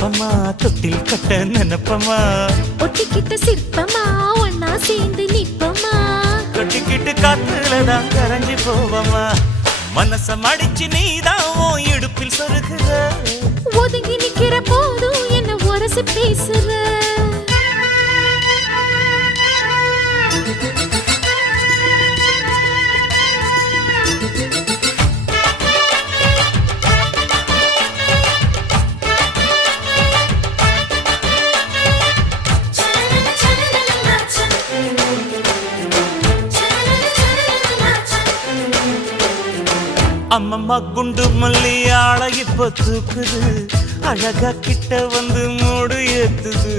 சிற்பமா தொட்டில் கட்ட நினைப்பமா ஒட்டிக்கிட்ட சிற்பமா ஒன்னா சேர்ந்து நிப்பமா தொட்டிக்கிட்டு காத்துலதான் கரைஞ்சி போவமா மனச மடிச்சு நீதான் உன் இடுப்பில் சொருகுற ஒதுங்கி நிக்கிற போதும் என்ன உரசி பேசுற அம்மம்மா குண்டு மல்லி ஆள இப்ப தூக்குது அழகா கிட்ட வந்து மூடு ஏத்துது